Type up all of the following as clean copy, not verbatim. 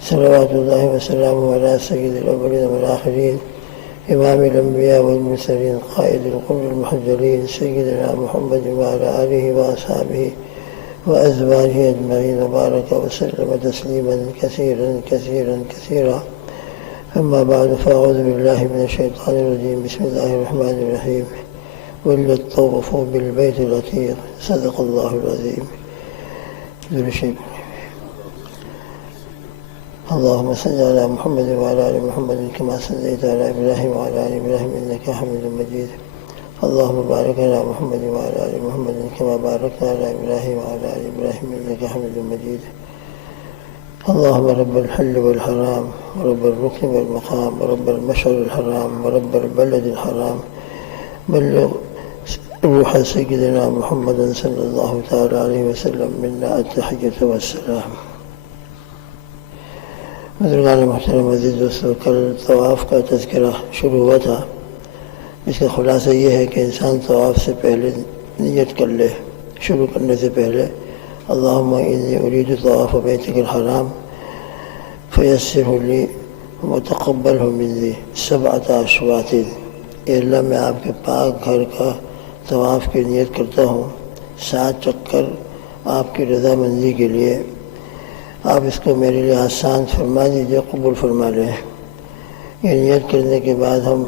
صلوات الله وسلامه على سيد الأولين والآخرين إمام الأنبياء والمرسلين قائد القرب المحجلين سيدنا محمد وعلى آله وأصحابه وأزواجه أجمعين وبارك وسلم تسليما كثيرا كثيرا كثيرا. أما بعد فأعوذ بالله من الشيطان الرجيم. بسم الله الرحمن الرحيم. وليطوفوا بالبيت العتيق. صدق الله العظيم. اللهم صل على محمد وعلى آل محمد كما صليت على إبراهيم وعلى آل إبراهيم إنك حميد مجيد. اللهم بارك على محمد وعلى آل محمد كما باركت على إبراهيم وعلى آل إبراهيم إنك حميد مجيد. اللهم رب الحل والحرام ورب الركن والمقام ورب المشعر الحرام ورب البلد الحرام بلغ روح سيدنا محمد صلی اللہ تعالی علیہ وسلم منا التحیۃ والسلام. بزرگان محترم عزیز دوستو، کل طواف کا تذکرہ شروع ہوا تھا. اس کا خلاصہ یہ ہے کہ انسان طواف سے پہلے نیت کر لے. شروع کرنے سے پہلے اللہم انی ارید طواف بیتک الحرام فیسرہ لی وتقبلہ منی سبعۃ اشواط. اے اللہ، میں آپ کے پاک گھر کا طواف کی نیت کرتا ہوں 7 چکر آپ کی رضامندی کے لیے. آپ اس کو میرے لیے آسان فرما دیجیے، قبول فرما لیں. یہ نیت کرنے کے بعد ہم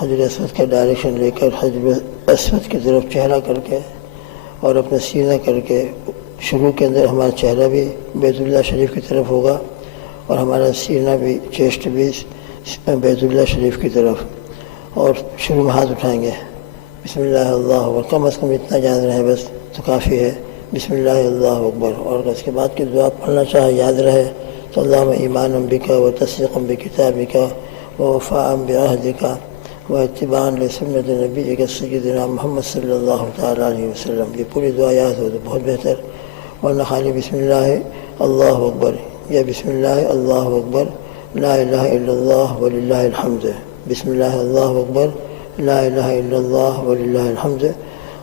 حجر اسود کا ڈائریکشن لے کر حجر اسود کی طرف چہرہ کر کے اور اپنا سینہ کر کے، شروع کے اندر ہمارا چہرہ بھی بیت اللہ شریف کی طرف ہوگا اور ہمارا سینہ بھی، چیسٹ بھی بیت اللہ شریف کی طرف. اور شروع میں ہاتھ اٹھائیں گے، بسم اللہ اللہ اکبر. کم از کم اتنا جان رہے بس تو کافی ہے، بسم اللہ اللہ اکبر. اور اس کے بعد کی دعا پڑھنا چاہے یاد رہے تو اللہم ایمانا بک و تصدیقا بکتابک و وفاء بعہدک و اتباعا لسنت نبیک سیدنا محمد صلی اللہ تعالی علیہ وسلم. یہ پوری دعا یاد ہو تو بہت بہتر، ورنہ خالی بسم اللہ اللہ اکبر یا بسم اللہ اللہ اکبر لا الہ الا اللہ وللہ الحمد، بسم اللہ اللہ اکبر لا الہ الا اللہ وللہ الحمد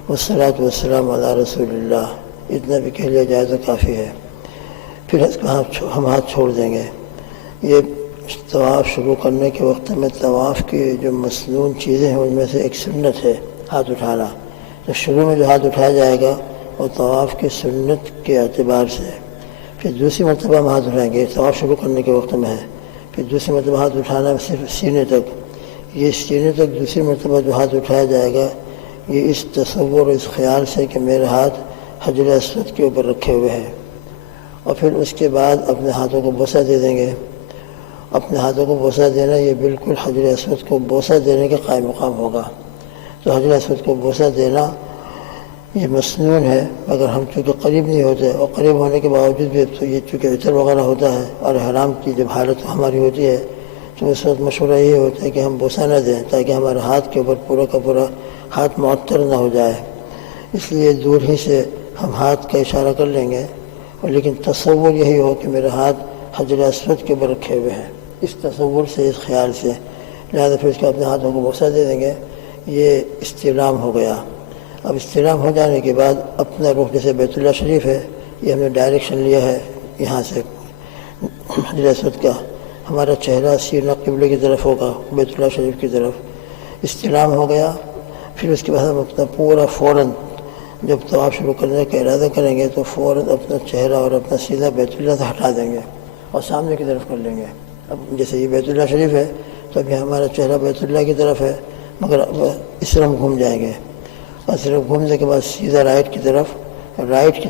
والصلاۃ والسلام علی رسول اللہ، اتنا بھی کہہ لیا جائے تو کافی ہے. پھر اس کو ہم ہاتھ چھوڑ دیں گے. یہ طواف شروع کرنے کے وقت میں طواف کی جو مسنون چیزیں ہیں ان میں سے ایک سنت ہے ہاتھ اٹھانا. تو شروع میں جو ہاتھ اٹھایا جائے گا وہ طواف کی سنت کے اعتبار سے. پھر دوسری مرتبہ ہم ہاتھ اٹھائیں گے، طواف شروع کرنے کے وقت میں ہے. پھر دوسری مرتبہ ہاتھ اٹھانا صرف سینے تک. یہ سینے تک دوسری مرتبہ جو ہاتھ اٹھایا جائے گا یہ اس تصور، اس خیال سے کہ میرے ہاتھ حجر اسود کے اوپر رکھے ہوئے ہیں. اور پھر اس کے بعد اپنے ہاتھوں کو بوسہ دے دیں گے. اپنے ہاتھوں کو بوسہ دینا یہ بالکل حجر اسود کو بوسہ دینے کے قائم مقام ہوگا. تو حجر اسود کو بوسہ دینا یہ مسنون ہے، مگر ہم چونکہ قریب نہیں ہوتے اور قریب ہونے کے باوجود بھی تو یہ چونکہ عطر وغیرہ ہوتا ہے اور احرام کی جب حالت ہماری ہوتی ہے تو اس وقت مشورہ یہ ہوتا ہے کہ ہم بوسہ نہ دیں تاکہ ہمارے ہاتھ کے اوپر پورا کا پورا ہاتھ معطر نہ ہو جائے. اس لیے دور ہی سے ہم ہاتھ کا اشارہ کر لیں گے، اور لیکن تصور یہی ہو کہ میرے ہاتھ حجر اسود کے اوپر رکھے ہوئے ہیں، اس تصور سے، اس خیال سے. لہذا پھر اس کے اپنے ہاتھوں کو بوسہ دے دیں گے. یہ استلام ہو گیا. اب استلام ہو جانے کے بعد اپنا رخ، جیسے بیت اللہ شریف ہے، یہ ہم نے ڈائریکشن لیا ہے یہاں سے حجر اسود کا. ہمارا چہرہ سینہ قبلے کی طرف ہوگا، بیت اللہ شریف کی طرف. استلام ہو گیا. پھر اس کے بعد ہم اپنا پورا فوراً جب طواف شروع کرنے کا ارادہ کریں گے تو فوراً اپنا چہرہ اور اپنا سینہ بیت اللہ سے ہٹا دیں گے اور سامنے کی طرف کر لیں گے. اب جیسے یہ بیت اللہ شریف ہے تو ابھی ہمارا چہرہ بیت اللہ کی طرف ہے، مگر اب اس طرف گھوم جائیں گے. اور صرف گھومنے کے بعد سیدھا رائٹ کی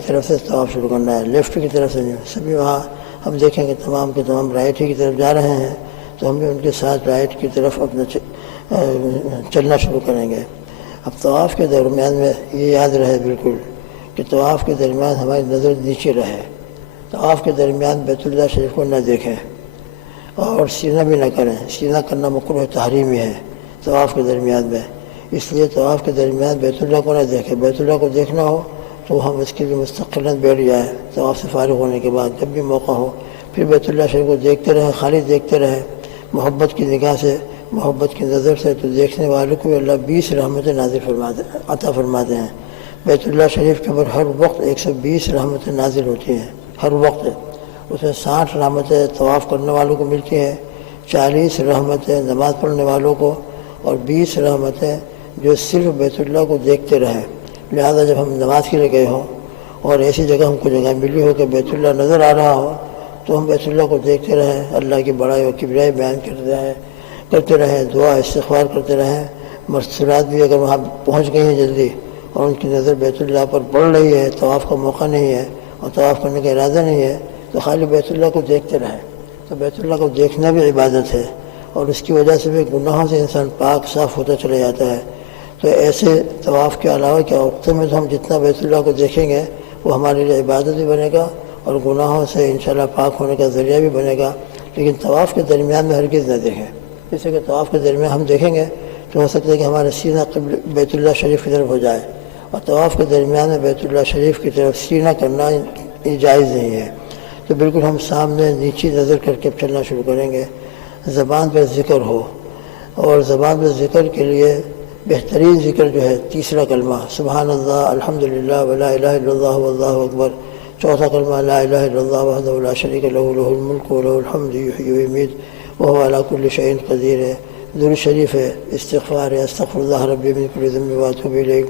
طرف سے طواف شروع کرنا ہے، لیفٹ کی طرف سے نہیں. سبھی وہاں ہم دیکھیں گے تمام کے تمام رائٹ ہی کی طرف جا رہے ہیں، تو ہم بھی ان کے ساتھ رائٹ کی طرف اپنا چلنا شروع کریں گے. اب طواف کے درمیان میں یہ یاد رہے بالکل کہ طواف کے درمیان ہماری نظر نیچے رہے. طواف کے درمیان بیت اللہ شریف کو نہ دیکھیں اور سینہ بھی نہ کریں. سینہ کرنا مکروہ تحریمی ہے طواف کے درمیان میں. اس لیے طواف کے درمیان بیت اللہ کو نہ دیکھیں. بیت اللہ کو دیکھنا ہو تو ہم اس کے لیے مستقلاً بیٹھ جائیں طواف سے فارغ ہونے کے بعد جب بھی موقع ہو. پھر بیت اللہ شریف کو دیکھتے رہیں، خالی دیکھتے رہیں محبت کی نگاہ سے، محبت کی نظر سے. تو دیکھنے والوں کو اللہ 20 رحمتیں عطا فرماتے ہیں. بیت اللہ شریف کے اوپر ہر وقت 120 رحمتیں نازل ہوتی ہیں ہر وقت. اس میں 60 رحمتیں طواف کرنے والوں کو ملتی ہیں، 40 رحمتیں نماز پڑھنے والوں کو، اور 20 رحمتیں جو صرف بیت اللہ کو دیکھتے رہیں۔ لہذا جب ہم نماز کے لیے گئے ہوں اور ایسی جگہ ہم کو جگہ ملی ہو کہ بیت اللہ نظر آ رہا ہو، تو ہم بیت اللہ کو دیکھتے رہیں، اللہ کی بڑائی و کبریائی بیان کرتے رہیں، دعا استغفار کرتے رہیں۔ مسئلات بھی اگر وہاں پہنچ گئی ہیں جلدی اور ان کی نظر بیت اللہ پر پڑ رہی ہے، طواف کا موقع نہیں ہے اور طواف کرنے کا ارادہ نہیں ہے، تو خالی بیت اللہ کو دیکھتے رہیں۔ تو بیت اللہ کو دیکھنا بھی عبادت ہے، اور اس کی وجہ سے بھی گناہوں سے انسان پاک صاف ہوتا چلا جاتا ہے۔ تو ایسے طواف کے علاوہ کیا وقت میں تو ہم جتنا بیت اللہ کو دیکھیں گے وہ ہمارے لیے عبادت بھی بنے گا اور گناہوں سے انشاءاللہ پاک ہونے کا ذریعہ بھی بنے گا۔ لیکن طواف کے درمیان میں ہرگز نہ دیکھیں، جیسے کہ طواف کے درمیان ہم دیکھیں گے تو ہو سکتا ہے کہ ہمارا سینہ بیت اللہ شریف کی طرف ہو جائے، اور طواف کے درمیان میں بیت اللہ شریف کی طرف سینہ کرنا جائز نہیں ہے۔ تو بالکل ہم سامنے نیچی نظر کر کے چلنا شروع کریں گے، زبان پر ذکر ہو، اور زبان پر ذکر کے لیے بہترین ذکر جو ہے تیسرا کلمہ سبحان اللہ الحمدللہ ولا الہ الا اللہ واللہ اکبر، چوتھا کلمہ لا الہ الا اللہ وحدہ لا شریک لہ لہ الملک ولہ الحمد یحیی ویمیت وہو علی کل شیء قدیر ہے، درود شریف ہے، استغفار ہے، استغفر اللہ ربی من کل ذنب واتوب الیہ،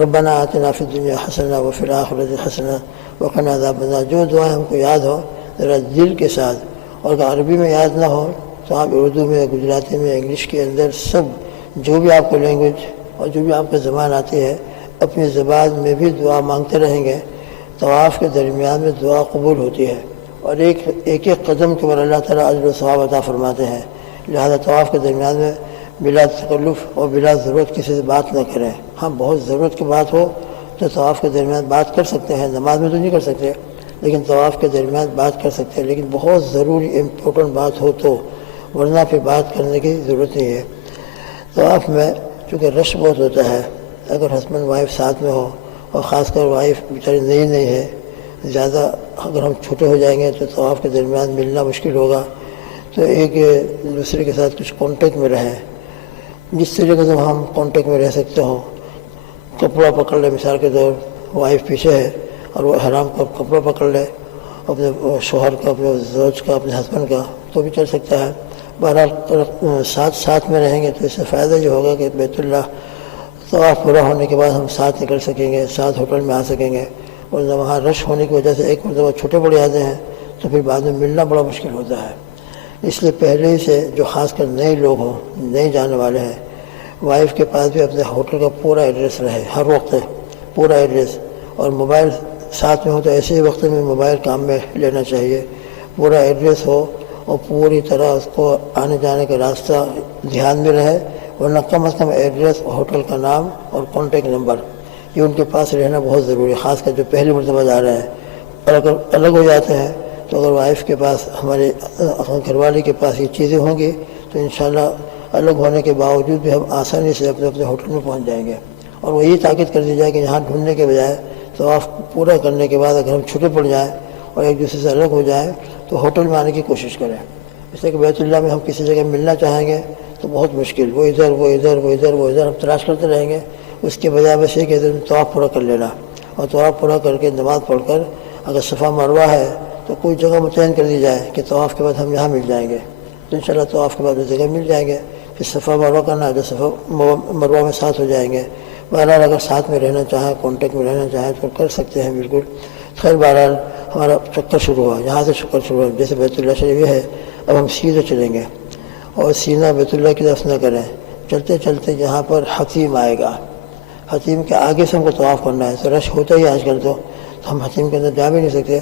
ربنا آتنا فی الدنیا حسنہ وفی الآخرۃ حسنہ وقنا عذاب النار۔ جو دعائیں ہم کو یاد ہو ذرا دل کے ساتھ، اور اگر عربی میں یاد نہ ہو تو آپ اردو میں، گجراتی میں، انگلش کے اندر سب جو بھی آپ کو لینگویج اور جو بھی آپ کو زبان آتی ہے اپنی زبان میں بھی دعا مانگتے رہیں گے۔ طواف کے درمیان میں دعا قبول ہوتی ہے، اور ایک قدم کے اوپر اللہ تعالیٰ اجر و ثواب عطا فرماتے ہیں۔ لہذا طواف کے درمیان میں بلا تکلف اور بلا ضرورت کسی سے بات نہ کریں۔ ہاں بہت ضرورت کی بات ہو تو طواف کے درمیان بات کر سکتے ہیں، نماز میں تو نہیں کر سکتے لیکن طواف کے درمیان بات کر سکتے ہیں، لیکن بہت ضروری امپورٹنٹ بات ہو تو، ورنہ پھر بات کرنے کی ضرورت نہیں ہے۔ طواف میں چونکہ رش بہت ہوتا ہے، اگر ہسبینڈ وائف ساتھ میں ہو، اور خاص کر وائف بیچاری نئی نہیں ہے، زیادہ اگر ہم چھوٹے ہو جائیں گے تو طواف کے درمیان ملنا مشکل ہوگا، تو ایک دوسرے کے ساتھ کچھ کانٹیکٹ میں رہیں، جس طریقے سے ہم کانٹیکٹ میں رہ سکتے ہوں۔ کپڑا پکڑ لے، مثال کے طور وائف پیچھے ہے اور وہ احرام کا کپڑا پکڑ لے اپنے شوہر کا، اپنے زوج کا، اپنے ہسبینڈ کا، تو بھی چل سکتا ہے۔ بہرحال ساتھ میں رہیں گے تو اس سے فائدہ یہ ہوگا کہ بیت اللہ طواف پورا ہونے کے بعد ہم ساتھ نکل سکیں گے، ساتھ ہوٹل میں آ سکیں گے، اور وہاں رش ہونے کی وجہ سے ایک مرتبہ چھوٹے بڑے آتے ہیں تو پھر بعد میں ملنا بڑا مشکل ہوتا ہے۔ اس لیے پہلے ہی سے جو خاص کر نئے لوگ ہوں، نئے جانے والے ہیں، وائف کے پاس بھی اپنے ہوٹل کا پورا ایڈریس رہے، ہر وقت پورا ایڈریس، اور موبائل ساتھ میں ہو تو ایسے ہی وقت میں موبائل کام میں لینا چاہیے، پورا ایڈریس ہو اور پوری طرح اس کو آنے جانے کا راستہ دھیان میں رہے، ورنہ کم از کم ایڈریس، ہوٹل کا نام اور کانٹیکٹ نمبر یہ ان کے پاس رہنا بہت ضروری ہے، خاص کر جو پہلی مرتبہ جا رہے ہیں۔ اور اگر الگ ہو جاتے ہیں تو اگر وائف کے پاس، ہمارے گھر والے کے پاس یہ چیزیں ہوں گی تو انشاءاللہ الگ ہونے کے باوجود بھی ہم آسانی سے اپنے ہوٹل میں پہنچ جائیں گے۔ اور وہی تاکید کر دی جائے کہ یہاں ڈھونڈنے کے بجائے طواف پورا کرنے کے بعد اگر ہم چھوٹے پڑ جائیں اور ایک دوسرے سے الگ ہو جائیں تو ہوٹل میں آنے کی کوشش کریں۔ اس لیے کہ بیت اللہ میں ہم کسی جگہ ملنا چاہیں گے تو بہت مشکل، وہ ادھر وہ ادھر وہ ادھر وہ ادھر ہم تلاش کرتے رہیں گے، اس کے بجائے بس یہ کہ طواف پورا کر لینا، اور طواف پورا کر کے نماز پڑھ کر اگر صفا مروہ ہے تو کوئی جگہ متعین کر دی جائے کہ طواف کے بعد ہم یہاں مل جائیں گے، تو انشاءاللہ طواف کے بعد اس جگہ مل جائیں گے، پھر صفا مروہ کرنا ہے تو صفا مروہ میں ساتھ ہو جائیں گے۔ بہرحال اگر ساتھ میں رہنا چاہیں، کانٹیکٹ میں رہنا چاہیں تو کر سکتے ہیں بالکل۔ خیر بہرحال ہمارا چکر شروع ہوا، یہاں سے چکر شروع ہوا، جیسے بیت اللہ شریف ہے، اب ہم سیدھے چلیں گے اور سینہ بیت اللہ کی طرف نہ کریں، چلتے چلتے جہاں پر حتیم آئے گا، حتیم کے آگے سے ہم کو طواف کرنا ہے، تو رش ہوتا ہی آج کل تو ہم حتیم کے اندر جا بھی نہیں سکتے۔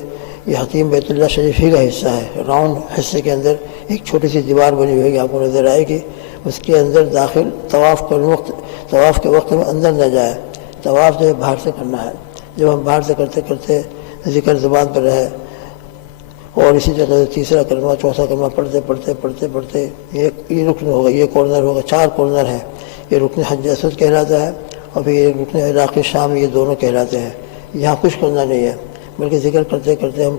یہ حتیم بیت اللہ شریف ہی کا حصہ ہے، راؤنڈ حصے کے اندر ایک چھوٹی سی دیوار بنی ہوئی ہے، آپ کو نظر آئے گی، اس کے اندر داخل طواف کے وقت میں اندر نہ جائے، طواف جو ہے باہر سے کرنا ہے۔ جب ہم باہر سے کرتے کرتے ذکر زبان پر رہے اور اسی طرح سے تیسرا کلمہ چوتھا کلمہ پڑھتے یہ رکن ہوگا، یہ کارنر ہوگا، 4 کارنر ہیں، یہ رکن حج اسود کہلاتا ہے اور پھر یہ رکن عراقی شام، یہ دونوں کہلاتے ہیں۔ یہاں کچھ کرنا نہیں ہے بلکہ ذکر کرتے کرتے ہم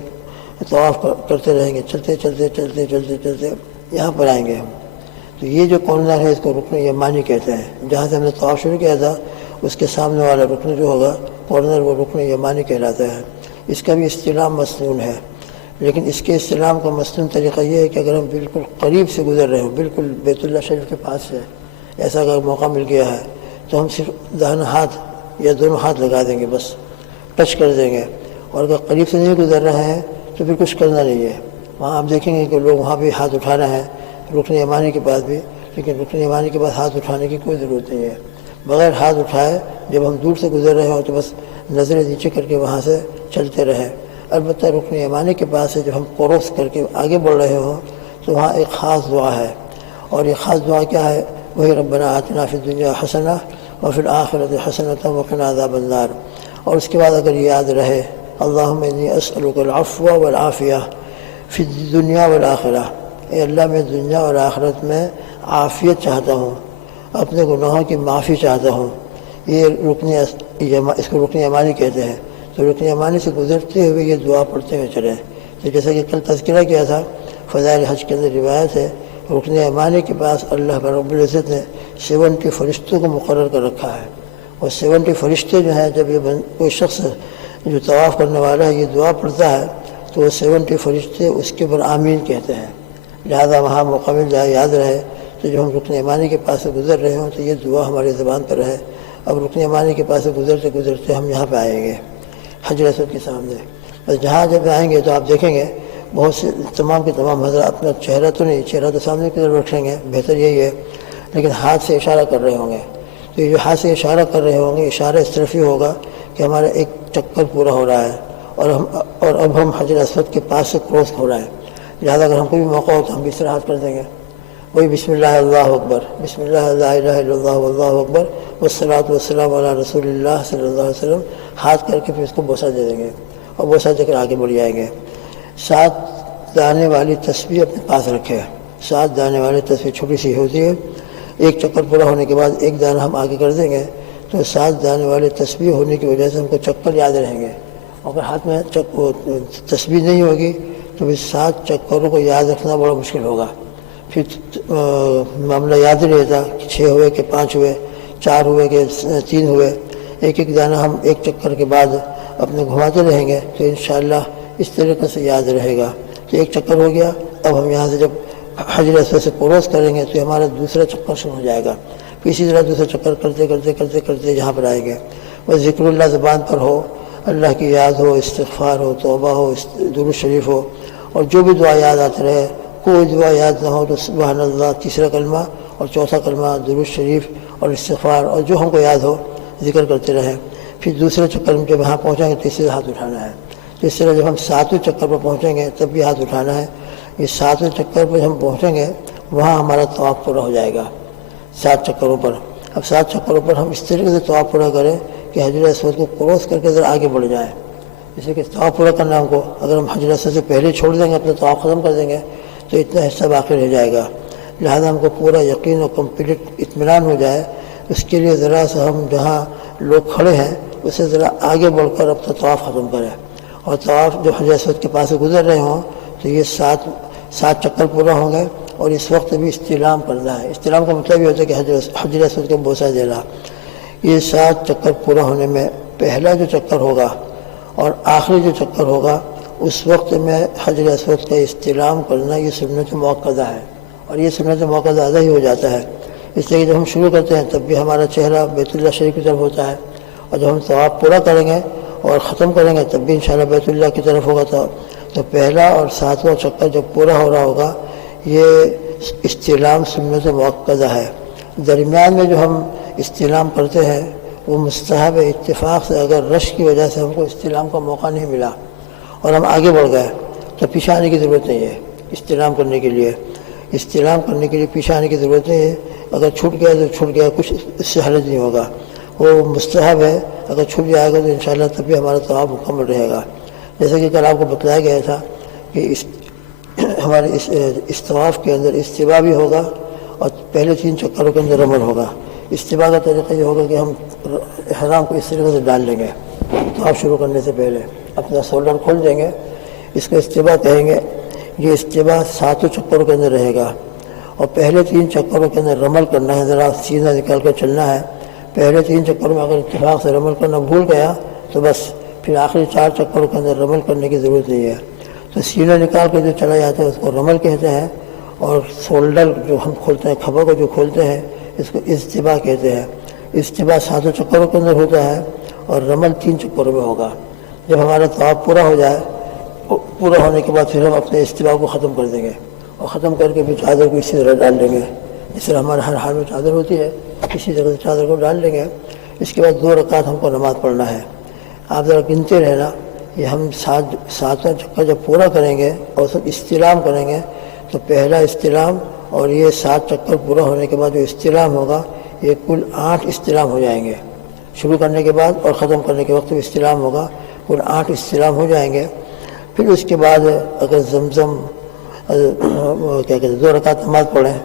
طواف کرتے رہیں گے، چلتے یہاں پر آئیں گے ہم۔ تو یہ جو کارنر ہے اس کو رکن یمانی کہتے ہیں، جہاں سے ہم نے طواف شروع کیا تھا اس کے سامنے والا رکن جو ہوگا کارنر، وہ رکن یمانی کہلاتا ہے۔ اس کا بھی اصطلاح مسنون ہے، لیکن اس کے استلام کا مصنون طریقہ یہ ہے کہ اگر ہم بالکل قریب سے گزر رہے ہوں، بالکل بیت اللہ شریف کے پاس سے ایسا اگر موقع مل گیا ہے تو ہم صرف داہنا ہاتھ یا دونوں ہاتھ لگا دیں گے، بس ٹچ کر دیں گے. اور اگر قریب سے نہیں گزر رہے ہیں تو پھر کچھ کرنا نہیں ہے. وہاں آپ دیکھیں گے کہ لوگ وہاں بھی ہاتھ اٹھا رہے ہیں رکن یمانی کے پاس بھی، لیکن رکن یمانی کے پاس ہاتھ اٹھانے کی کوئی ضرورت نہیں ہے. بغیر ہاتھ اٹھائے جب ہم دور سے گزر رہے ہوں تو بس نظریں نیچے کر کے وہاں سے چلتے رہیں. البتہ رکن یمانی کے پاس سے جب ہم کراس کر کے آگے بڑھ رہے ہوں تو وہاں ایک خاص دعا ہے، اور یہ خاص دعا کیا ہے؟ وہی ربنا آتنا فی الدنيا حسنة وفی الآخرة حسنة وقنا عذاب النار. اور اس کے بعد اگر یاد رہے اللہم انی اسألک العفو والعافیہ فی الدنیا والآخرہ، اے اللہ میں دنیا اور آخرت میں عافیت چاہتا ہوں، اپنے گناہوں کی معافی چاہتا ہوں. یہ اس کو رکن یمانی کہتے ہیں. تو رکن یمانی سے گزرتے ہوئے یہ دعا پڑھتے ہوئے چلیں. تو جیسا کہ کل تذکرہ کیا تھا، فضائل حج کے اندر روایت ہے رکن یمانی کے پاس اللہ رب العزت نے 70 فرشتوں کو مقرر کر رکھا ہے. اور 70 فرشتے جو ہیں، جب یہ کوئی شخص جو طواف کرنے والا ہے یہ دعا پڑھتا ہے تو وہ 70 فرشتے اس کے اوپر آمین کہتے ہیں. لہذا وہاں مقابل جائے یاد رہے تو جب ہم رکن یمانی کے پاس سے گزر رہے ہوں تو یہ دعا ہماری زبان پر رہے. اب رکن یمانی کے پاس سے گزرتے گزرتے ہم یہاں پہ آئیں گے حجر اسود کے سامنے. بس جہاں جب آئیں گے تو آپ دیکھیں گے بہت سے تمام کے تمام حضرات اپنا چہرہ تو نہیں، چہرہ تو سامنے کی طرف رکھیں گے، بہتر یہی ہے، لیکن ہاتھ سے اشارہ کر رہے ہوں گے. تو یہ جو ہاتھ سے اشارہ کر رہے ہوں گے، اشارہ اس طرف ہی ہوگا کہ ہمارا ایک چکر پورا ہو رہا ہے اور اب ہم حجر اسود کے پاس سے کراس ہو رہا ہے. لہٰذا اگر ہم کو بھی موقع ہو تو ہم بھی اس طرح ہاتھ کر دیں گے. وہی بسم اللہ اللہ اکبر، بسم اللہ لا الہ الا اللہ واللہ اکبر والصلاۃ والسلام علی رسول اللہ صلی اللہ علیہ وسلم، ہاتھ کر کے پھر اس کو بوسہ دے دیں گے اور بوسہ دے کر آگے بڑھ جائیں گے. 7 دانے والی تسبیح اپنے پاس رکھے. 7 دانے والی تسبیح چھوٹی سی ہوتی ہے، ایک چکر پورا ہونے کے بعد ایک دانہ ہم آگے کر دیں گے تو 7 دانے والی تسبیح ہونے کی وجہ سے ہم کو چکر یاد رہیں گے. اگر ہاتھ میں تسبیح نہیں ہوگی تو پھر 7 چکروں کو یاد رکھنا بڑا مشکل ہوگا. پھر معاملہ یاد نہیں رہتا کہ 6 ہوئے کہ 5 ہوئے، 4 ہوئے کہ 3 ہوئے. ایک ایک دانہ ہم ایک چکر کے بعد اپنے گھماتے رہیں گے تو انشاءاللہ اس طریقے سے یاد رہے گا. تو ایک چکر ہو گیا. اب ہم یہاں سے جب حجر اسود سے کراس کریں گے تو ہمارا دوسرا چکر شروع ہو جائے گا. پھر اسی طرح دوسرا چکر کرتے کرتے کرتے کرتے یہاں پر آئیں گے. بس ذکر اللہ زبان پر ہو، اللہ کی یاد ہو، استغفار ہو، توبہ ہو، درود شریف ہو، اور جو بھی دعا یاد آتے رہے. کوئی دعا یاد نہ ہو تو سبحان اللہ تیسرا کلمہ اور چوتھا کلمہ درود شریف اور استغفار، اور جو ہم کو یاد ہو ذکر کرتے رہیں. پھر دوسرے چکر میں جب وہاں پہنچیں گے تیسرے ہاتھ اٹھانا ہے. تو اس طرح جب ہم 7ویں چکر پر پہنچیں گے تب بھی ہاتھ اٹھانا ہے. یہ 7ویں چکر پر ہم پہنچیں گے وہاں ہمارا طواف پورا ہو جائے گا 7 چکروں پر. اب 7 چکروں پر ہم اس طریقے سے طواف پورا کریں کہ حجر اسود کو کراس کر کے ذرا آگے بڑھ جائیں. جیسے کہ طواف پورا کرنا ہم کو، اگر ہم حجر اسود سے پہلے چھوڑ دیں گے اپنا طواف ختم کر دیں گے تو اتنا حصہ باقی رہ جائے گا. لہذا ہم کو پورا یقین اور کمپلیٹ اطمینان ہو جائے اس کے لیے ذرا سا ہم جہاں لوگ کھڑے ہیں اس سے ذرا آگے بڑھ کر اپنا طواف ختم کریں. اور طواف جو حجر اسود کے پاس سے گزر رہے ہوں تو یہ 7 چکر پورا ہوں گے. اور اس وقت بھی استلام کرنا ہے. استلام کا مطلب یہ ہوتا ہے کہ حجر اسود کو بوسہ دینا. یہ 7 چکر پورا ہونے میں پہلا جو چکر ہوگا اور آخری جو چکر ہوگا اس وقت میں حجر اسود کا استلام کرنا یہ سنت موقدہ ہے. اور یہ سنت موقدہ ادا ہی ہو جاتا ہے. اس لیے جب ہم شروع کرتے ہیں تب بھی ہمارا چہرہ بیت اللہ شریف کی طرف ہوتا ہے، اور جب ہم طواف پورا کریں گے اور ختم کریں گے تب بھی انشاءاللہ بیت اللہ کی طرف ہوگا. تو پہلا اور 7واں چکر جب پورا ہو رہا ہوگا یہ استلام سنت موقدہ ہے. درمیان میں جو ہم استلام کرتے ہیں وہ مستحب اتفاق سے، اگر رش کی وجہ سے ہم کو استلام کا موقع نہیں ملا اور ہم آگے بڑھ گئے تو پیچھے آنے کی ضرورت نہیں ہے. استلام کرنے کے لیے پیچھے آنے کی ضرورت نہیں ہے. اگر چھوٹ گیا تو چھوٹ گیا، کچھ اس سے حرج نہیں ہوگا. وہ مستحب ہے. اگر چھوٹ جائے گا تو انشاءاللہ تبھی ہمارا طواف مکمل رہے گا. جیسا کہ کل آپ کو بتلایا گیا تھا کہ ہمارے اس طواف کے اندر استوا بھی ہوگا اور پہلے 3 چکروں کے اندر رمل ہوگا. استوا کا طریقہ یہ ہوگا کہ ہم احرام کو اس طریقے سے ڈال لیں گے طواف شروع کرنے سے پہلے، اپنا شولڈر کھول دیں گے، اس کو استوا کہیں گے. یہ استوا 7 چکروں کے اندر رہے گا. اور پہلے 3 چکروں کے اندر رمل کرنا ہے، ذرا سینہ نکال کر چلنا ہے. پہلے 3 چکروں میں اگر اتفاق سے رمل کرنا بھول گیا تو بس پھر آخری 4 چکروں کے اندر رمل کرنے کی ضرورت نہیں ہے. تو سینہ نکال کے جو چلا جاتا ہے اس کو رمل کہتے ہیں، اور شولڈر جو ہم کھولتے ہیں، کھبا کو جو کھولتے ہیں، اس کو اجتباء کہتے ہیں۔ اجتباء 7 چکروں کے اندر ہوتا ہے اور رمل 3 چکروں میں ہوگا۔ جب ہمارا طواف پورا ہو جائے، پورا ہونے کے بعد پھر ہم اپنے اجتباء کو ختم کر دیں گے، اور ختم کر کے پھر چادر کو اسی طرح ڈال دیں گے، جس طرح ہمارے ہر حال میں چادر ہوتی ہے اسی طرح سے چادر کو ڈال دیں گے۔ اس کے بعد 2 رکعت ہم کو نماز پڑھنا ہے۔ آپ ذرا گنتے رہنا، یہ ہم 7واں چکر جب پورا کریں گے اور سب استلام کریں گے تو پہلا استلام اور یہ 7 چکر پورا ہونے کے بعد جو استلام ہوگا، یہ کل 8 استلام ہو جائیں گے۔ شروع کرنے کے بعد اور ختم کرنے کے وقت استلام ہوگا، کل 8 استلام ہو جائیں گے۔ پھر اس کے بعد اگر زمزم کیا کہتے ہیں 2 رکعت نماز پڑھیں،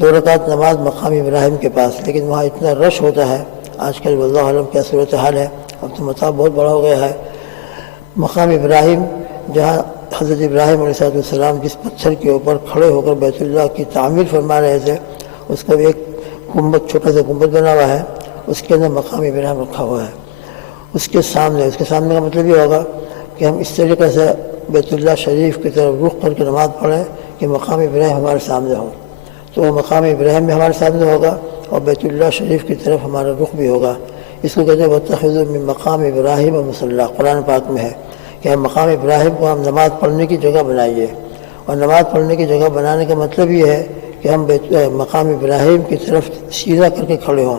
2 رکعت نماز مقام ابراہیم کے پاس، لیکن وہاں اتنا رش ہوتا ہے آج کل، واللہ عالم کیا صورتحال ہے، اب تو مطاف بہت بڑا ہو گیا ہے۔ مقام ابراہیم جہاں حضرت ابراہیم علیہ السلام جس پتھر کے اوپر کھڑے ہو کر بیت اللہ کی تعمیر فرما رہے تھے، اس کا ایک گنبد، چھوٹا سا گنبد بنا ہوا ہے، اس کے اندر مقام ابراہیم رکھا ہوا ہے۔ اس کے سامنے کا مطلب یہ ہوگا کہ ہم اس طریقے سے بیت اللہ شریف کی طرف رخ کر کے نماز پڑھیں کہ مقام ابراہیم ہمارے سامنے ہو، تو وہ مقام ابراہیم بھی ہمارے سامنے ہوگا اور بیت اللہ شریف کی طرف ہمارا رخ بھی ہوگا۔ اس کو کہتے ہیں وَاتَّخِذُوا مِن مقام ابراہیم مصلی، قرآن پاک میں ہے کہ ہم مقام ابراہیم کو ہم نماز پڑھنے کی جگہ بنائیے، اور نماز پڑھنے کی جگہ بنانے کا مطلب یہ ہے کہ ہم مقام ابراہیم کی طرف سیدھا کر کے کھڑے ہوں۔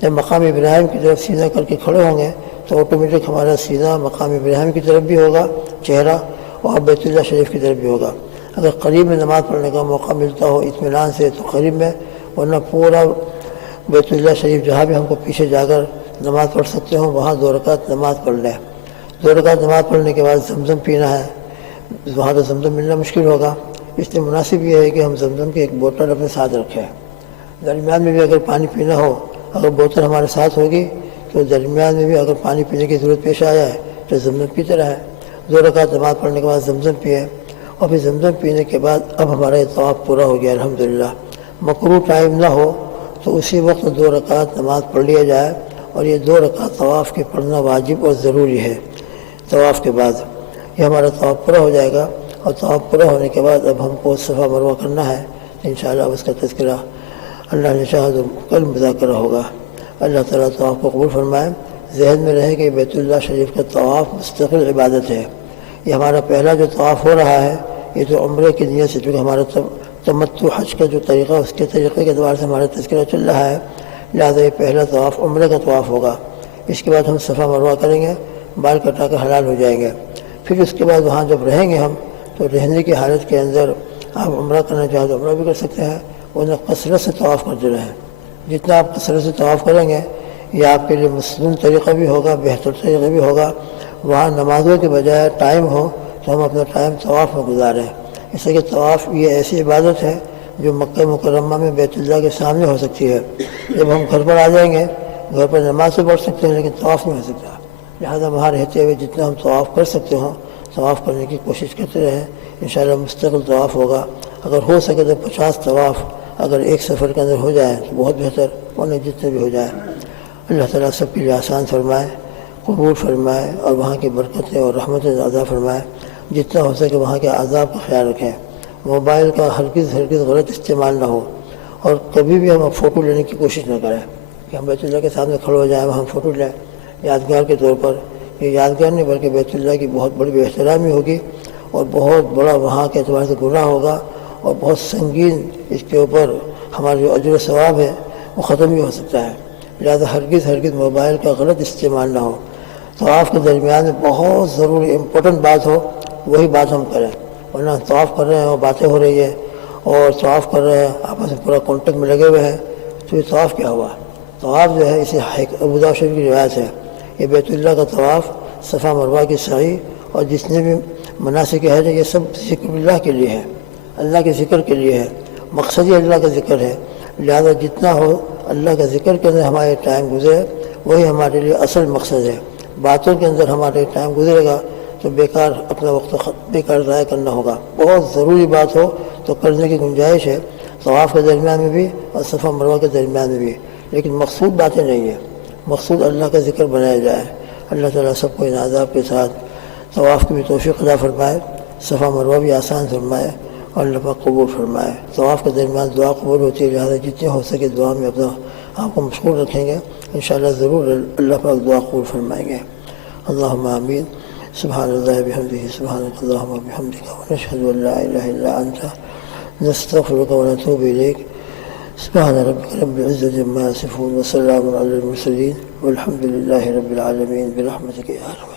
جب مقام ابراہیم کی طرف سیدھا کر کے کھڑے ہوں گے تو آٹومیٹک ہمارا سیدھا مقام ابراہیم کی طرف بھی ہوگا چہرہ، اور بیت اللہ شریف کی طرف بھی ہوگا۔ اگر قریب میں نماز پڑھنے کا موقع ملتا ہو اطمینان سے تو قریب میں، ورنہ پورا بیت اللہ شریف جہاں بھی ہم کو پیچھے جا کر نماز پڑھ سکتے ہوں وہاں 2 رکعت نماز پڑھ لیں۔ 2 رکعت نماز پڑھنے کے بعد زمزم پینا ہے، وہاں تو زمزم ملنا مشکل ہوگا، اس لیے مناسب یہ ہے کہ ہم زمزم کی ایک بوتل اپنے ساتھ رکھیں۔ درمیان میں بھی اگر پانی پینا ہو، اگر بوتل ہمارے ساتھ ہوگی تو درمیان میں بھی اگر پانی پینے کی ضرورت پیش آ جائے تو زمزم پیتے رہیں۔ 2 رکعت نماز پڑھنے کے بعد زمزم پئیں، اور پھر زمزم پینے کے بعد اب ہمارا یہ طواف پورا ہو گیا الحمدللہ۔ مکروہ ٹائم نہ ہو تو اسی وقت 2 رکعت نماز پڑھ لیا جائے، اور یہ 2 رکعت طواف کے پڑھنا واجب اور ضروری ہے۔ طواف کے بعد یہ ہمارا طواف پورا ہو جائے گا، اور طواف پورا ہونے کے بعد اب ہم کو صفا مروہ کرنا ہے، انشاءاللہ اب اس کا تذکرہ اللہ نے چاہا تو کل مذاکرہ ہوگا۔ اللہ تعالیٰ طواف کو قبول فرمائے۔ ذہن میں رہے کہ بیت اللہ شریف کا طواف مستقل عبادت ہے۔ یہ ہمارا پہلا جو طواف ہو رہا ہے، یہ تو عمرے کی نیت سے، چونکہ ہمارا تمتع حج کا جو طریقہ، اس کے طریقے کے اعتبار سے ہمارا تذکرہ چل رہا ہے، لہٰذا یہ پہلا طواف عمرے کا طواف ہوگا۔ اس کے بعد ہم صفا مروہ کریں گے، بال کٹا کر حلال ہو جائیں گے۔ پھر اس کے بعد وہاں جب رہیں گے ہم تو رہنے کی حالت کے اندر آپ عمرہ کرنا چاہیں تو عمرہ بھی کر سکتے ہیں، ورنہ کثرت سے طواف کرتے رہیں۔ جتنا آپ کثرت سے طواف کریں گے یہ آپ کے لیے مسنون طریقہ بھی ہوگا، بہتر طریقہ بھی ہوگا۔ وہاں نمازوں کے بجائے ٹائم ہو تو ہم اپنا ٹائم طواف میں گزاریں، اس لیے کہ طواف یہ ایسی عبادت ہے جو مکہ مکرمہ میں بیت اللہ کے سامنے ہو سکتی ہے۔ جب ہم گھر پر آ جائیں گے، گھر پر نماز تو پڑھ سکتے ہیں لیکن طواف نہیں ہو سکتا، لہٰذا وہاں رہتے ہوئے جتنا ہم طواف کر سکتے ہوں طواف کرنے کی کوشش کرتے رہیں، انشاءاللہ مستقل طواف ہوگا۔ اگر ہو سکے تو 50 طواف اگر ایک سفر کے اندر ہو جائے تو بہت بہتر، ورنہ جتنے بھی ہو جائے۔ اللہ تعالیٰ سب کے لیے آسان فرمائے، قبول فرمائے، اور وہاں کی برکتیں اور رحمتیں زیادہ فرمائے۔ جتنا ہو سکے وہاں کے عذاب کا خیال رکھیں۔ موبائل کا ہرگز غلط استعمال نہ ہو، اور کبھی بھی ہم فوٹو لینے کی کوشش نہ کریں کہ ہم بیت اللہ کے سامنے کھڑے ہو جائیں، وہاں فوٹو لیں یادگار کے طور پر۔ یہ یادگار نہیں بلکہ بیت اللہ کی بہت بڑی بے احترامی ہوگی، اور بہت بڑا وہاں کے اعتبار سے گناہ ہوگا، اور بہت سنگین اس کے اوپر ہمارا جو اجر و ثواب ہے وہ ختم بھی ہو سکتا ہے۔ لہٰذا ہرگز موبائل کا غلط استعمال نہ ہو۔ طواف کے درمیان میں بہت ضروری امپورٹنٹ بات ہو وہی بات ہم کریں، ورنہ طواف کر رہے ہیں اور باتیں ہو رہی ہے اور طواف کر رہے ہیں آپس میں پورا کانٹیکٹ میں لگے ہوئے ہیں، تو یہ طواف کیا ہوا؟ طواف جو ہے اسے ابو داؤد شریف کی روایت ہے، یہ بیت اللہ کا طواف، صفا مروہ کی سعی اور جتنے بھی مناسک حج ہے یہ سب ذکر اللہ کے لیے ہے، اللہ کے ذکر کے لیے ہے، مقصد ہی اللہ کا ذکر ہے۔ لہذا جتنا ہو اللہ کا ذکر کے اندر ہمارے ٹائم گزرے وہی ہمارے لیے اصل مقصد ہے۔ باتوں کے اندر ہمارے ٹائم گزرے گا تو بیکار اپنا وقت بیکار ضائع کرنا ہوگا۔ بہت ضروری بات ہو تو کرنے کی گنجائش ہے، طواف کے درمیان میں بھی اور صفا مروہ کے درمیان میں بھی، لیکن مقصود باتیں نہیں ہیں، مقصود اللہ کا ذکر بنایا جائے۔ اللہ تعالیٰ سب کو ان آداب کے ساتھ طواف کی بھی توفیق عطا فرمائے۔ صفا مروہ بھی آسان فرمائے اور اللہ پاک قبول فرمائے. طواف کے درمیان دعا قبول ہوتی ہے، لہٰذا جتنے ہو سکے دعا میں اپنا آپ کو مشغول رکھیں گے، انشاءاللہ ضرور اللہ پاک دعا قبول فرمائیں گے. اللہم آمین. سبحان اللہ بحمدہ، سبحانک اللہم وبحمدک، ونشہد ان لا الہ الا انت، نستغفرک ونتوب الیک. سبحان ربک رب العزة عما یصفون، وسلام علی المرسلین، والحمد للہ رب العالمین، برحمتک یا ارحم